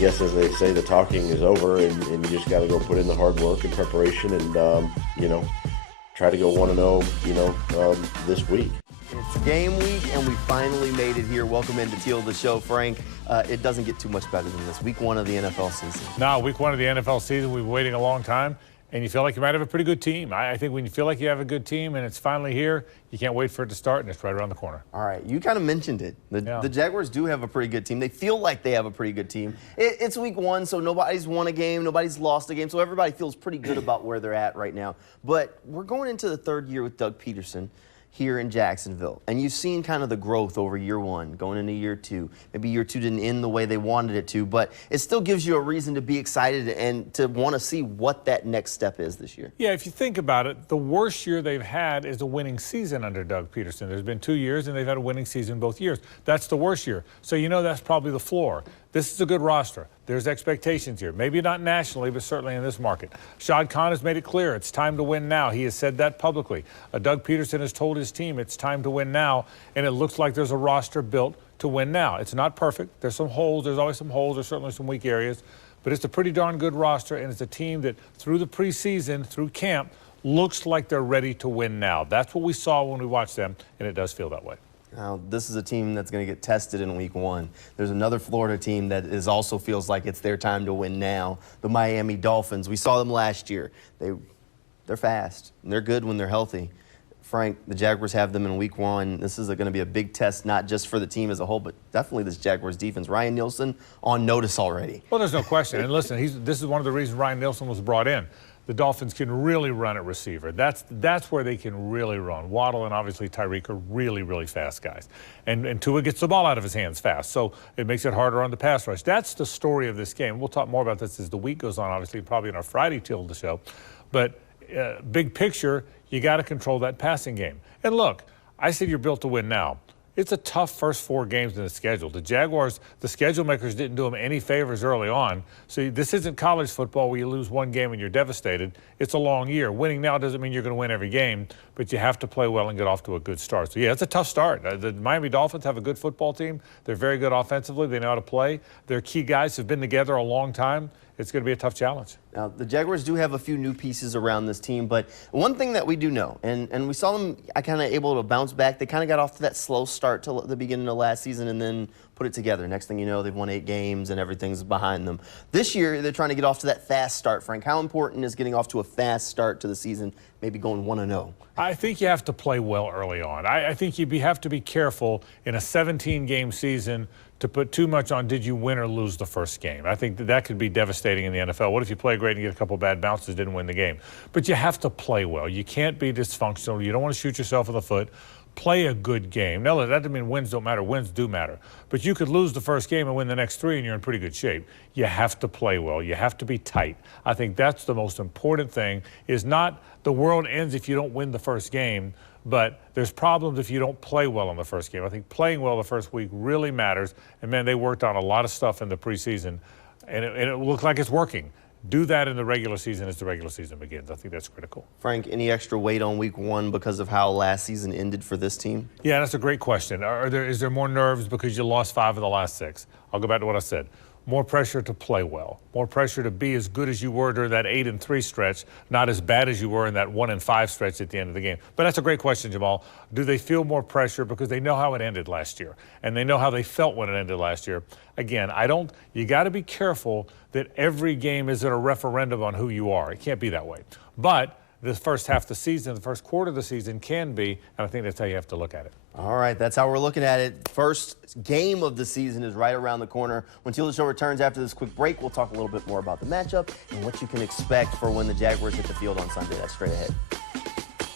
guess, as they say, the talking is over, and you just got to go put in the hard work and preparation, and try to go 1-0, this week. It's game week, and we finally made it here. Welcome into Teal, the show, Frank. It doesn't get too much better than this. Week 1 of the NFL season. No, week 1 of the NFL season. We've been waiting a long time, and you feel like you might have a pretty good team. I think when you feel like you have a good team and it's finally here, you can't wait for it to start, and it's right around the corner. All right, you kind of mentioned it. The Jaguars do have a pretty good team. They feel like they have a pretty good team. It's week 1, so nobody's won a game, nobody's lost a game, so everybody feels pretty good about where they're at right now. But we're going into the 3rd year with Doug Peterson here in Jacksonville, and you've seen kind of the growth over year 1 going into year 2. Maybe year 2 didn't end the way they wanted it to, but it still gives you a reason to be excited and to want to see what that next step is this year. Yeah, if you think about it, the worst year they've had is a winning season under Doug Peterson. There's been 2 years, and they've had a winning season both years. That's the worst year. So you know that's probably the floor. This is a good roster. There's expectations here. Maybe not nationally, but certainly in this market. Shad Khan has made it clear it's time to win now. He has said that publicly. Doug Peterson has told his team it's time to win now, and it looks like there's a roster built to win now. It's not perfect. There's some holes. There's always some holes. There's certainly some weak areas. But it's a pretty darn good roster, and it's a team that through the preseason, through camp, looks like they're ready to win now. That's what we saw when we watched them, and it does feel that way. Now, this is a team that's going to get tested in week 1. There's another Florida team that also feels like it's their time to win now, the Miami Dolphins. We saw them last year. They're fast, and they're good when they're healthy. Frank, the Jaguars have them in week 1. This is going to be a big test, not just for the team as a whole, but definitely this Jaguars defense. Ryan Nielsen on notice already. Well, there's no question. And listen, this is one of the reasons Ryan Nielsen was brought in. The Dolphins can really run at receiver. That's where they can really run. Waddle and obviously Tyreek are really, really fast guys. And Tua gets the ball out of his hands fast, so it makes it harder on the pass rush. That's the story of this game. We'll talk more about this as the week goes on, obviously, probably in our Friday Teal the show. But big picture, you got to control that passing game. And look, I said you're built to win now. It's a tough first 4 games in the schedule. The Jaguars, the schedule makers didn't do them any favors early on. So this isn't college football where you lose 1 game and you're devastated. It's a long year. Winning now doesn't mean you're going to win every game, but you have to play well and get off to a good start. So, yeah, it's a tough start. The Miami Dolphins have a good football team. They're very good offensively. They know how to play. Their key guys have been together a long time. It's going to be a tough challenge. Now, the Jaguars do have a few new pieces around this team, but one thing that we do know, and we saw them kind of able to bounce back. They kind of got off to that slow start to the beginning of last season and then put it together. Next thing you know, they've won 8 games and everything's behind them. This year, they're trying to get off to that fast start, Frank. How important is getting off to a fast start to the season, maybe going 1-0? I think you have to play well early on. I think you have to be careful in a 17-game season to put too much on did you win or lose the first game. I think that could be devastating in the NFL. What if you play great and get a couple bad bounces, didn't win the game? But you have to play well. You can't be dysfunctional. You don't want to shoot yourself in the foot. Play a good game. Now, that doesn't mean wins don't matter. Wins do matter. But you could lose the first game and win the next 3, and you're in pretty good shape. You have to play well. You have to be tight. I think that's the most important thing, is not the world ends if you don't win the first game, but there's problems if you don't play well in the first game. I think playing well the first week really matters. And, man, they worked on a lot of stuff in the preseason, and it looked like it's working. Do that in the regular season as the regular season begins. I think that's critical. Frank, any extra weight on week 1 because of how last season ended for this team? Yeah, that's a great question. Is there more nerves because you lost 5 of the last 6? I'll go back to what I said. More pressure to play well. More pressure to be as good as you were during that 8-3 stretch, not as bad as you were in that 1-5 stretch at the end of the game. But that's a great question, Jamal. Do they feel more pressure because they know how it ended last year, and they know how they felt when it ended last year? Again, you got to be careful that every game isn't a referendum on who you are. It can't be that way. But the first half of the season, the first quarter of the season can be, and I think that's how you have to look at it. All right, that's how we're looking at it. First game of the season is right around the corner. When Teal the Show returns after this quick break, we'll talk a little bit more about the matchup and what you can expect for when the Jaguars hit the field on Sunday. That's straight ahead.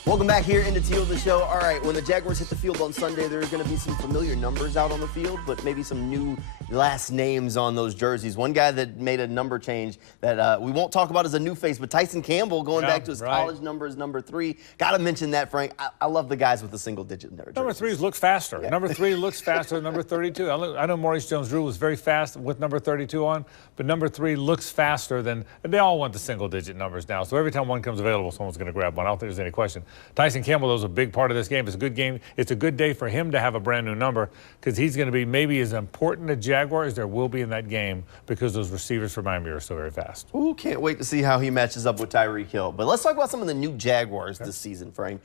Welcome back here into Teal the Show. All right, when the Jaguars hit the field on Sunday, there's going to be some familiar numbers out on the field, but maybe some new last names on those jerseys. One guy that made a number change that we won't talk about as a new face, but Tyson Campbell going back to his college number is number 3. Got to mention that, Frank. I love the guys with the single-digit jerseys. Number 3 looks faster. Yeah. Number 3 looks faster than number 32. I know Maurice Jones-Drew was very fast with number 32 on, but number 3 looks faster than – they all want the single-digit numbers now, so every time one comes available, someone's going to grab one. I don't think there's any question. Tyson Campbell, though, is a big part of this game. It's a good game. It's a good day for him to have a brand new number because he's going to be maybe as important a Jaguar as there will be in that game because those receivers for Miami are so very fast. Ooh, can't wait to see how he matches up with Tyreek Hill. But let's talk about some of the new Jaguars this season, Frank.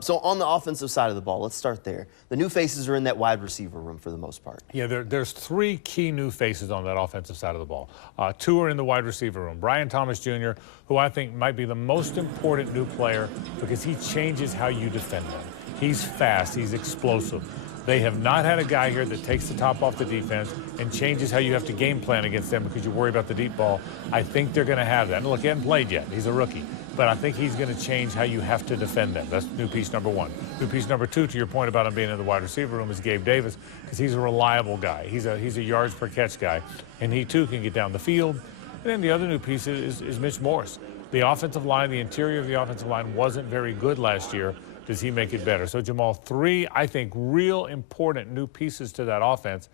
So on the offensive side of the ball, let's start there. The new faces are in that wide receiver room for the most part. Yeah, there's 3 key new faces on that offensive side of the ball. 2 are in the wide receiver room. Brian Thomas Jr., who I think might be the most important new player because he changes how you defend him. He's fast. He's explosive. They have not had a guy here that takes the top off the defense and changes how you have to game plan against them because you worry about the deep ball. I think they're going to have that. And look, he hasn't played yet. He's a rookie. But I think he's going to change how you have to defend them. That's new piece number 1. New piece number 2, to your point about him being in the wide receiver room, is Gabe Davis because he's a reliable guy. He's a yards per catch guy, and he too can get down the field. And then the other new piece is Mitch Morse. The offensive line, the interior of the offensive line wasn't very good last year. Does he make it better? So, Jamal, 3, I think, real important new pieces to that offense.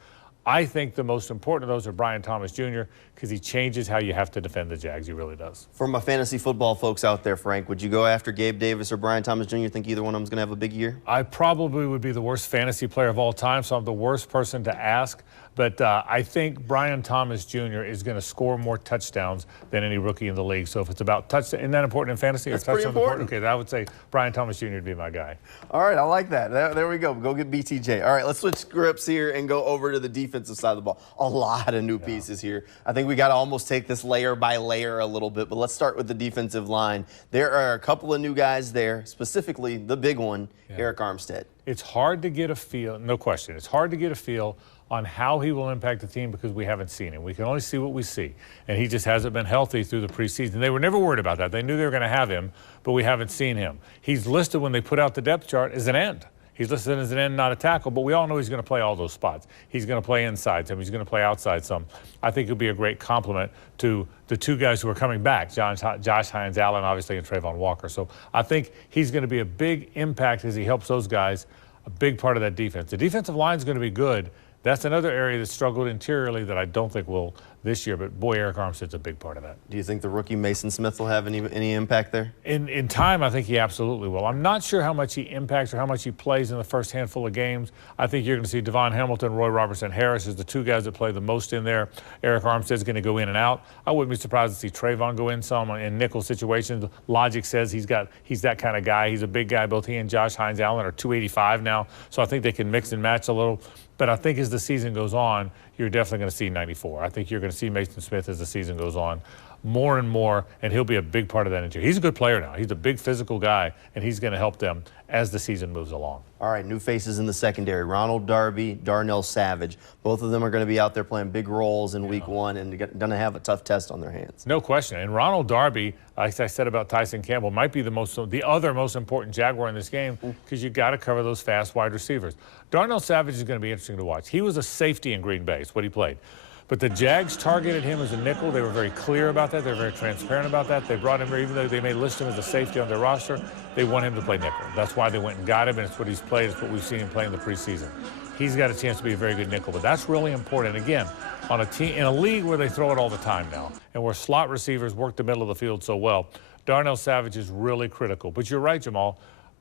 I think the most important of those are Brian Thomas Jr. because he changes how you have to defend the Jags. He really does. For my fantasy football folks out there, Frank, would you go after Gabe Davis or Brian Thomas Jr.? Think either one of them is going to have a big year? I probably would be the worst fantasy player of all time, so I'm the worst person to ask. But I think Brian Thomas Jr. is going to score more touchdowns than any rookie in the league. So if it's about touchdown, isn't that important in fantasy? That's pretty important. Okay, I would say Brian Thomas Jr. would be my guy. All right, I like that. There we go. Go get BTJ. All right, let's switch scripts here and go over to the defensive side of the ball. A lot of new pieces here. I think we got to almost take this layer by layer a little bit, but let's start with the defensive line. There are a couple of new guys there, specifically the big one, Eric Armstead. It's hard to get a feel, no question. It's hard to get a feel on how he will impact the team because we haven't seen him. We can only see what we see. And he just hasn't been healthy through the preseason. They were never worried about that. They knew they were going to have him, but we haven't seen him. He's listed when they put out the depth chart as an end. He's listed as an end, not a tackle, but we all know he's going to play all those spots. He's going to play inside some. He's going to play outside some. I think he'll be a great complement to the 2 guys who are coming back, Josh Hines Allen, obviously, and Trayvon Walker. So I think he's going to be a big impact as he helps those guys, a big part of that defense. The defensive line is going to be good. That's another area that struggled interiorly that I don't think will this year, but boy, Eric Armstead's a big part of that. Do you think the rookie Mason Smith will have any impact there? In time, I think he absolutely will. I'm not sure how much he impacts or how much he plays in the first handful of games. I think you're going to see Devon Hamilton, Roy Robertson Harris as the 2 guys that play the most in there. Eric Armstead's going to go in and out. I wouldn't be surprised to see Trayvon go in some in nickel situations. Logic says he's that kind of guy. He's a big guy. Both he and Josh Hines Allen are 285 now, so I think they can mix and match a little. But I think as the season goes on, you're definitely going to see 94. I think you're going to see Mason Smith as the season goes on more and more, and he'll be a big part of that interior. He's a good player now. He's a big physical guy, and he's going to help them as the season moves along. All right, new faces in the secondary. Ronald Darby, Darnell Savage. Both of them are going to be out there playing big roles in week 1 and going to have a tough test on their hands. No question. And Ronald Darby, like I said about Tyson Campbell, might be the other most important Jaguar in this game because you got to cover those fast wide receivers. Darnell Savage is going to be interesting to watch. He was a safety in Green Bay. It's what he played. But the Jags targeted him as a nickel. They were very clear about that. They were very transparent about that. They brought him here, even though they may list him as a safety on their roster, they want him to play nickel. That's why they went and got him, and it's what he's played. It's what we've seen him play in the preseason. He's got a chance to be a very good nickel, but that's really important. Again, on a team in a league where they throw it all the time now, and where slot receivers work the middle of the field so well, Darnell Savage is really critical. But you're right, Jamal.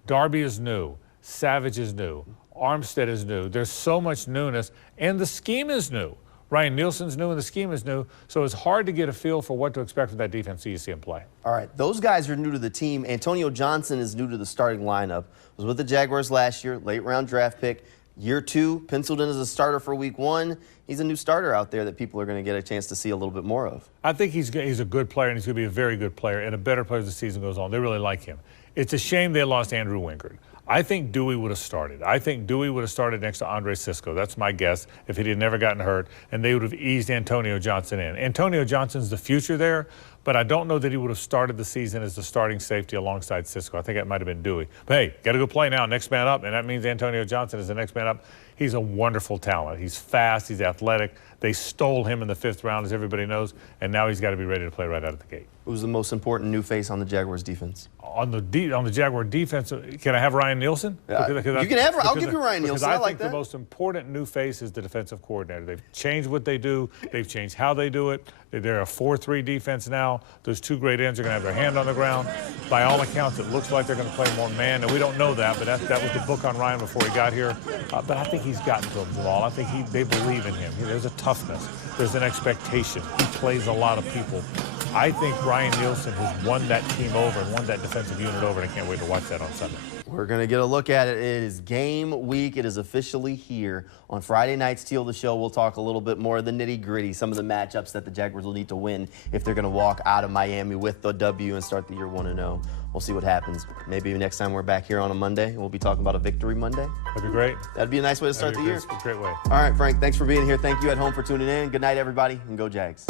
Darby is new. Savage is new. Armstead is new. There's so much newness, and the scheme is new. Ryan Nielsen's new and the scheme is new, so it's hard to get a feel for what to expect from that defense until you see him play. All right, those guys are new to the team. Antonio Johnson is new to the starting lineup. Was with the Jaguars last year, late-round draft pick. Year 2, penciled in as a starter for week 1. He's a new starter out there that people are going to get a chance to see a little bit more of. I think he's a good player, and he's going to be a very good player and a better player as the season goes on. They really like him. It's a shame they lost Andrew Wingard. I think Dewey would have started. I think Dewey would have started next to Andre Sisco. That's my guess if he had never gotten hurt, and they would have eased Antonio Johnson in. Antonio Johnson's the future there, but I don't know that he would have started the season as the starting safety alongside Sisco. I think that might have been Dewey. But hey, got to go play now, next man up, and that means Antonio Johnson is the next man up. He's a wonderful talent. He's fast, he's athletic. They stole him in the 5th round, as everybody knows, and now he's got to be ready to play right out of the gate. Who's the most important new face on the Jaguars defense? on the Jaguar defense, can I have Ryan Nielsen? You can have. I'll give you Ryan Nielsen. I like think that. The most important new face is the defensive coordinator. They've changed what they do. They've changed how they do it. They're a 4-3 defense now. Those two great ends are going to have their hand on the ground. By all accounts, it looks like they're going to play more man, and we don't know that, but that was the book on Ryan before he got here. But I think he's gotten to him, Jamal. I think they believe in him. There's a toughness. There's an expectation. He plays a lot of people. I think Ryan Nielsen has won that team over and won that defensive unit over, and I can't wait to watch that on Sunday. We're going to get a look at it. It is game week. It is officially here. On Friday night's Teal the Show, we'll talk a little bit more of the nitty-gritty, some of the matchups that the Jaguars will need to win if they're going to walk out of Miami with the W and start the year 1-0. We'll see what happens. Maybe next time we're back here on a Monday, we'll be talking about a Victory Monday. That'd be great. That'd be a nice way to start the year. A great way. All right, Frank, thanks for being here. Thank you at home for tuning in. Good night, everybody, and go Jags.